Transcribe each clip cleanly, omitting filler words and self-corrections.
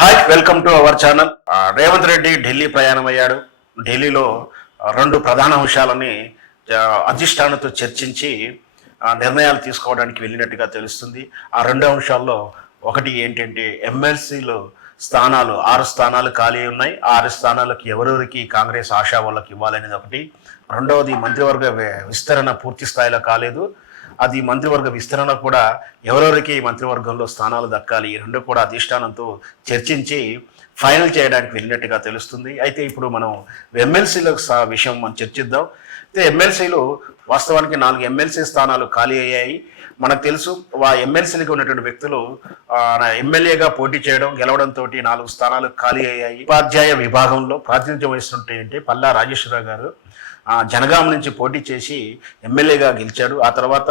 Hi, welcome to our channel. Revanth Reddy Delhi ప్రయాణమయ్యాడు. ఢిల్లీలో రెండు ప్రధాన అంశాలని అధిష్టానంతో చర్చించి నిర్ణయాలు తీసుకోవడానికి వెళ్ళినట్టుగా తెలుస్తుంది. ఆ రెండు అంశాల్లో ఒకటి ఏంటంటే ఎమ్మెల్సీలు స్థానాలు 6 స్థానాలు ఖాళీ ఉన్నాయి. 6 స్థానాలకు ఎవరెవరికి కాంగ్రెస్ ఆశా వాళ్ళకి ఇవ్వాలనేది ఒకటి. రెండవది మంత్రివర్గ విస్తరణ పూర్తి స్థాయిలో కాలేదు. అది మంత్రివర్గ విస్తరణ కూడా ఎవరెవరికి మంత్రివర్గంలో స్థానాలు దక్కాలి, ఈ రెండు కూడా అధిష్టానంతో చర్చించి ఫైనల్ చేయడానికి వెళ్ళినట్టుగా తెలుస్తుంది. అయితే ఇప్పుడు మనం ఎమ్మెల్సీల విషయం మనం చర్చిద్దాం. అయితే ఎమ్మెల్సీలు వాస్తవానికి 4 ఎమ్మెల్సీ స్థానాలు ఖాళీ అయ్యాయి. మనకు తెలుసు ఎమ్మెల్సీలుగా ఉన్నటువంటి వ్యక్తులు ఎమ్మెల్యేగా పోటీ చేయడం గెలవడంతో 4 స్థానాలు ఖాళీ అయ్యాయి. ఉపాధ్యాయ విభాగంలో ప్రాతినిధ్యం వహిస్తుంటే పల్లా రాజేశ్వరరావు గారు జనగాం నుంచి పోటీ చేసి ఎమ్మెల్యేగా గెలిచాడు. ఆ తర్వాత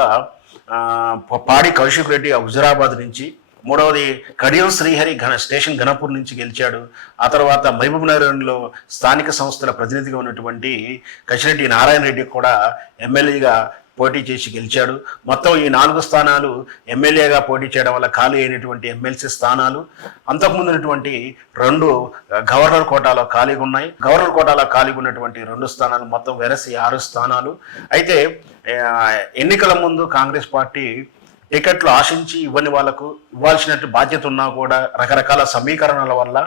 పాడి కౌశిక్ రెడ్డి హుజురాబాద్ నుంచి, మూడవది కడియం శ్రీహరి స్టేషన్ ఘనపూర్ నుంచి గెలిచాడు. ఆ తర్వాత మహబూబ్ నగర్లో స్థానిక సంస్థల ప్రతినిధిగా ఉన్నటువంటి కశిరెడ్డి నారాయణ రెడ్డి కూడా ఎమ్మెల్యేగా పోటీ చేసి గెలిచాడు. మొత్తం ఈ 4 స్థానాలు ఎమ్మెల్యేగా పోటీ చేయడం వల్ల ఖాళీ అయినటువంటి ఎమ్మెల్సీ స్థానాలు. అంతకుముందు ఉన్నటువంటి 2 గవర్నర్ కోటాలో ఖాళీగా ఉన్నాయి. గవర్నర్ కోటాలో ఖాళీగా ఉన్నటువంటి 2 స్థానాలు మొత్తం వెరసి 6 స్థానాలు. అయితే ఎన్నికల ముందు కాంగ్రెస్ పార్టీ టికెట్లు ఆశించి ఇవ్వని వాళ్ళకు ఇవ్వాల్సినట్టు బాధ్యత ఉన్నా కూడా రకరకాల సమీకరణల వల్ల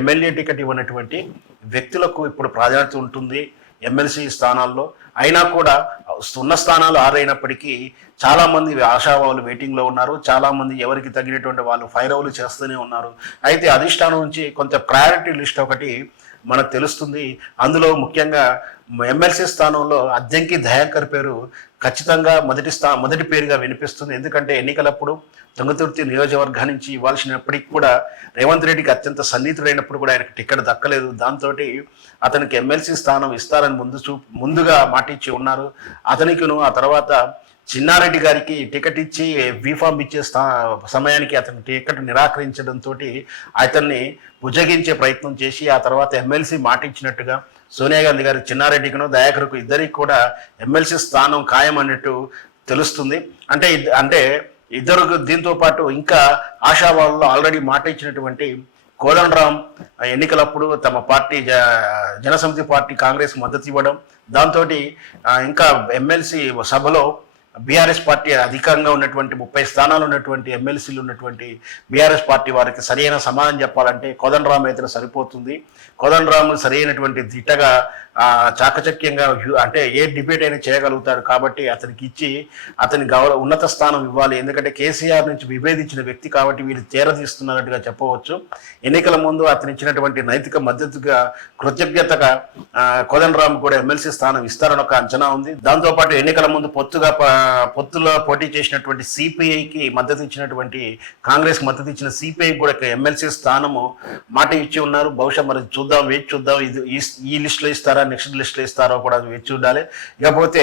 ఎమ్మెల్యే టికెట్ ఇవ్వనటువంటి వ్యక్తులకు ఇప్పుడు ప్రాధాన్యత ఉంటుంది ఎమ్మెల్సీ స్థానాల్లో. అయినా కూడా ఉన్న స్థానాలు 6 అయినప్పటికీ చాలామంది ఆశావాళ్ళు వెయిటింగ్లో ఉన్నారు. చాలామంది ఎవరికి తగినటువంటి వాళ్ళు ఫైరవులు చేస్తూనే ఉన్నారు. అయితే అధిష్టానం నుంచి కొంత ప్రయారిటీ లిస్ట్ ఒకటి మనకు తెలుస్తుంది. అందులో ముఖ్యంగా ఎమ్మెల్సీ స్థానంలో అద్దంకి దయాకర్ పేరు ఖచ్చితంగా మొదటి పేరుగా వినిపిస్తుంది. ఎందుకంటే ఎన్నికలప్పుడు తుంగతుర్తి నియోజకవర్గం నుంచి ఇవ్వాల్సినప్పటికీ కూడా రేవంత్ రెడ్డికి అత్యంత సన్నిహితుడైనప్పుడు కూడా ఆయనకు టికెట్ దక్కలేదు. దాంతో అతనికి ఎమ్మెల్సీ స్థానం ఇస్తారని ముందుగా మాట ఇచ్చి ఉన్నారు. అతనికిను ఆ తర్వాత చిన్నారెడ్డి గారికి టికెట్ ఇచ్చి బీఫామ్ ఇచ్చే సమయానికి అతని టికెట్ నిరాకరించడంతో అతన్ని బుజ్జగించే ప్రయత్నం చేసి ఆ తర్వాత ఎమ్మెల్సీ మాట ఇచ్చినట్టుగా సోనియా గాంధీ గారు చిన్నారెడ్డికిను దయాకర్కు ఇద్దరికి కూడా ఎమ్మెల్సీ స్థానం ఖాయం అన్నట్టు తెలుస్తుంది. అంటే ఇద్దరు దీంతో పాటు ఇంకా ఆశావాళ్ళలో ఆల్రెడీ మాట ఇచ్చినటువంటి కోదండరాం ఎన్నికలప్పుడు తమ పార్టీ జనసమితి పార్టీ కాంగ్రెస్ మద్దతు ఇవ్వడం, దాంతో ఇంకా ఎమ్మెల్సీ సభలో బీఆర్ఎస్ పార్టీ అధికంగా ఉన్నటువంటి 30 స్థానాలు ఉన్నటువంటి ఎమ్మెల్సీలు ఉన్నటువంటి బీఆర్ఎస్ పార్టీ వారికి సరైన సమాధానం చెప్పాలంటే కోదండరాం అయితే సరిపోతుంది. కోదండరాం సరైనటువంటి దిట్టగా చాకచక్యంగా అంటే ఏ డిబేట్ అయినా చేయగలుగుతాడు. కాబట్టి అతనికి ఇచ్చి అతని ఉన్నత స్థానం ఇవ్వాలి. ఎందుకంటే కేసీఆర్ నుంచి విభేదించిన వ్యక్తి కాబట్టి వీళ్ళు తీస్తున్నట్టుగా చెప్పవచ్చు. ఎన్నికల ముందు అతను ఇచ్చినటువంటి నైతిక మద్దతుగా కృతజ్ఞతగా కోదండరాం కూడా ఎమ్మెల్సీ స్థానం ఇస్తారని ఒక అంచనా ఉంది. దాంతోపాటు ఎన్నికల ముందు పొత్తులో పోటీ చేసినటువంటి సిపిఐకి మద్దతు ఇచ్చినటువంటి కాంగ్రెస్ మద్దతు ఇచ్చిన సిపిఐ కూడా ఎమ్మెల్సీ స్థానము మాట ఇచ్చి ఉన్నారు. బహుశా మరి వేచి చూద్దాం ఇది ఈ లిస్టులో ఇస్తారా, నెక్స్ట్ లిస్టులో ఇస్తారో కూడా వేచి చూడాలి. ఇకపోతే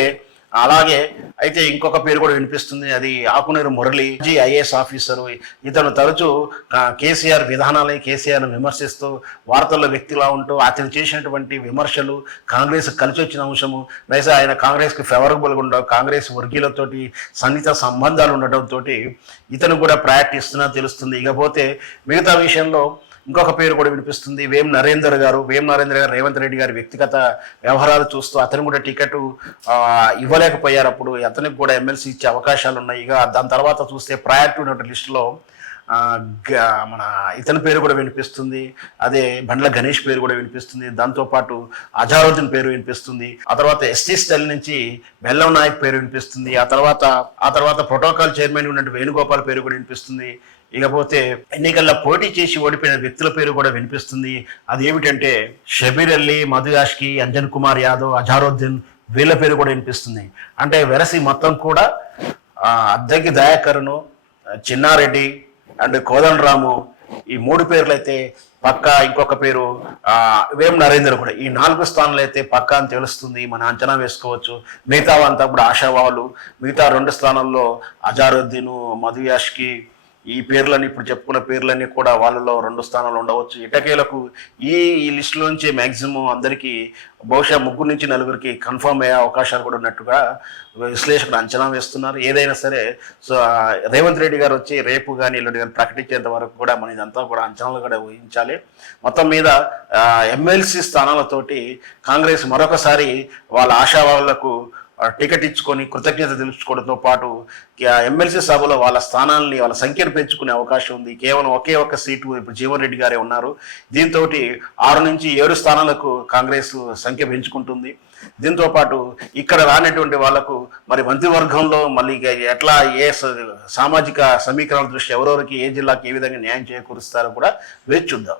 అలాగే అయితే ఇంకొక పేరు కూడా వినిపిస్తుంది. అది ఆకునూరు మురళి, ఐఏఎస్ ఆఫీసరు. ఇతను తరచూ కేసీఆర్ విధానాలని కేసీఆర్ను విమర్శిస్తూ వార్తల్లో వ్యక్తిలా ఉంటూ అతను చేసినటువంటి విమర్శలు కాంగ్రెస్ కలిసి వచ్చిన అంశము, బహుశా ఆయన కాంగ్రెస్కి ఫేవరబుల్గా ఉండవు, కాంగ్రెస్ వర్గీయులతోటి సన్నిహిత సంబంధాలు ఉండటంతో ఇతను కూడా ప్రయారిటీ ఇస్తున్నా తెలుస్తుంది. ఇకపోతే మిగతా విషయంలో ఇంకొక పేరు కూడా వినిపిస్తుంది. వేం నరేందర్ గారు రేవంత్ రెడ్డి గారి వ్యక్తిగత వ్యవహారాలు చూస్తూ అతను కూడా టికెట్ ఇవ్వలేకపోయారు. అప్పుడు అతనికి కూడా ఎమ్మెల్సీ ఇచ్చే అవకాశాలు ఉన్నాయి. ఇక దాని తర్వాత చూస్తే ప్రయారిటీ ఉన్న లిస్టులో మన ఇతని పేరు కూడా వినిపిస్తుంది. అదే బండ్ల గణేష్ పేరు కూడా వినిపిస్తుంది. దాంతోపాటు అజారుద్దీన్ పేరు వినిపిస్తుంది. ఆ తర్వాత ఎస్టీ స్టైల్ నుంచి బెల్లం నాయక్ పేరు వినిపిస్తుంది. ఆ తర్వాత ప్రోటోకాల్ చైర్మన్ ఉన్నట్టు వేణుగోపాల్ పేరు కూడా వినిపిస్తుంది. ఇకపోతే ఎన్నికల్లో పోటీ చేసి ఓడిపోయిన వ్యక్తుల పేరు కూడా వినిపిస్తుంది. అదేమిటంటే షబీర్ అలీ, మధు యాష్కి, అంజన్ కుమార్ యాదవ్, అజారుద్దీన్ వీళ్ళ పేరు కూడా వినిపిస్తుంది. అంటే వెరసి మొత్తం కూడా అద్దంకి దయాకర్ను, చిన్నారెడ్డి అండ్ కోదండరాము ఈ 3 పేర్లు అయితే పక్కా. ఇంకొక పేరు వేం నరేందర్ కూడా. ఈ 4 స్థానాలు అయితే పక్కా అని తెలుస్తుంది, మనం అంచనా వేసుకోవచ్చు. మిగతా అంతా కూడా ఆశావాళ్ళు. మిగతా 2 స్థానాల్లో అజారుద్దీన్, మధు యాష్కి ఈ పేర్లన్నీ ఇప్పుడు చెప్పుకున్న పేర్లన్నీ కూడా వాళ్ళలో 2 స్థానాలు ఉండవచ్చు. ఇటకేలకు ఈ లిస్టులోంచి మ్యాక్సిమం అందరికీ బహుశా 3 నుంచి 4 కన్ఫర్మ్ అయ్యే అవకాశాలు కూడా ఉన్నట్టుగా విశ్లేషకులు అంచనా వేస్తున్నారు. ఏదైనా సరే సో రేవంత్ రెడ్డి గారు వచ్చి రేపు కానీ ఎల్లుండి కానీ ప్రకటించేంత వరకు కూడా మన ఇదంతా కూడా అంచనాలు కూడా ఊహించాలి. మొత్తం మీద ఎమ్మెల్సీ స్థానాలతోటి కాంగ్రెస్ మరొకసారి వాళ్ళ ఆశావాళ్లకు టికెట్ ఇచ్చుకొని కృతజ్ఞత తెలుసుకోవడంతో పాటు ఎమ్మెల్సీ సభలో వాళ్ళ స్థానాల్ని వాళ్ళ సంఖ్యను పెంచుకునే అవకాశం ఉంది. కేవలం ఒకే ఒక్క సీటు ఇప్పుడు జీవన్ రెడ్డి గారే ఉన్నారు. దీంతో 6 నుంచి 7 స్థానాలకు కాంగ్రెస్ సంఖ్య పెంచుకుంటుంది. దీంతో పాటు ఇక్కడ రానటువంటి వాళ్లకు మరి మంత్రివర్గంలో మళ్ళీ ఎట్లా సామాజిక సమీకరణ దృష్ట్యా ఎవరెవరికి ఏ జిల్లాకి ఏ విధంగా న్యాయం చేకూరుస్తారో కూడా వేచి చూద్దాం.